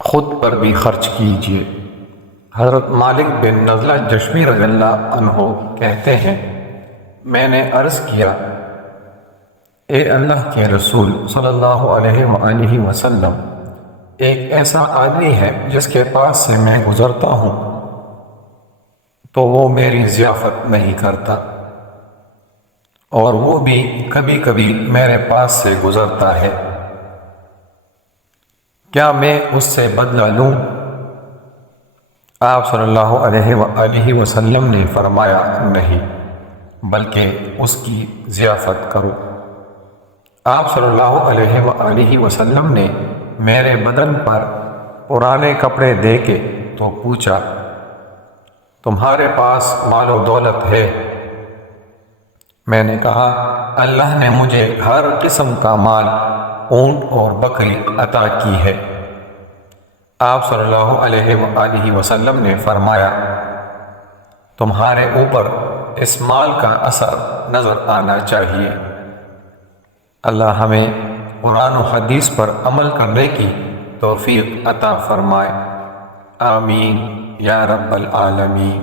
خود پر بھی خرچ کیجیے۔ حضرت مالک بن نضلہ جشمی رضی اللہ عنہ کہتے ہیں، میں نے عرض کیا، اے اللہ کے رسول صلی اللہ علیہ وآلہ وسلم، ایک ایسا آدمی ہے جس کے پاس سے میں گزرتا ہوں تو وہ میری ضیافت نہیں کرتا، اور وہ بھی کبھی کبھی میرے پاس سے گزرتا ہے، کیا میں اس سے بدلہ لوں؟ آپ صلی اللہ علیہ وآلہ وسلم نے فرمایا، نہیں، بلکہ اس کی ضیافت کرو۔ آپ صلی اللہ علیہ وآلہ وسلم نے میرے بدن پر پرانے کپڑے دیکھے تو پوچھا، تمہارے پاس مال و دولت ہے؟ میں نے کہا، اللہ نے مجھے ہر قسم کا مال، اونٹ اور بکری عطا کی ہے۔ آپ صلی اللہ علیہ وآلہ وسلم نے فرمایا، تمہارے اوپر اس مال کا اثر نظر آنا چاہیے۔ اللہ ہمیں قرآن و حدیث پر عمل کرنے کی توفیق عطا فرمائے، آمین یا رب العالمین۔